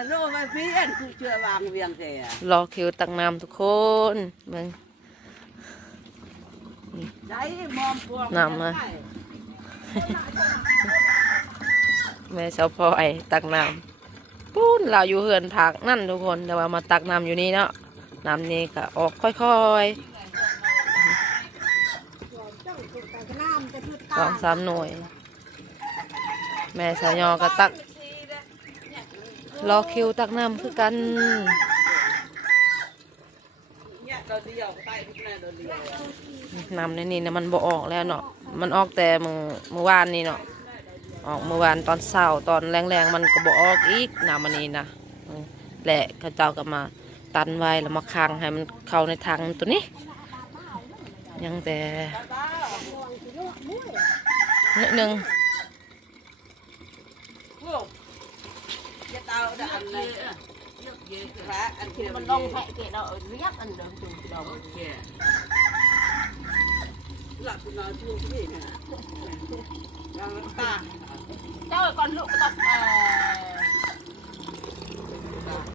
là rồi mà phí ăn cứ chưa vàng viếng thế à รอคิวตักน้ำทุกคนเบิ่ง đấy mom buông Nằm à. แม่เสาพลอยตักน้ำปุ้นเราอยู่เฮือนผักนั่นทุกคนแต่ว่ามาตักน้ำอยู่นี่เนาะน้ำนี่ก็ออกค่อยๆ2-3 หน่วย แม่สาวยอก็ตักรอคิวตักน้ำคือกัน น้ำในนี่นะมันบ่ออกแล้วเนาะมันออกแต่เมื่อวานนี่เนาะออกเมื่อวานตอนเช้าตอนแรงๆมันก็บ่ออกอีกน้ำมันนี่นะแหละเขาเจ้าก็มาตันไว้แล้วมาค้างให้มันเข้าในทางตัวนี้ ยังแต่นิดนึง มันลงแพะเกะเราเรียกอันเดิมจุดเรา là tụi nó chưa cái gì nè ta เจ้าก่อนลูกตบ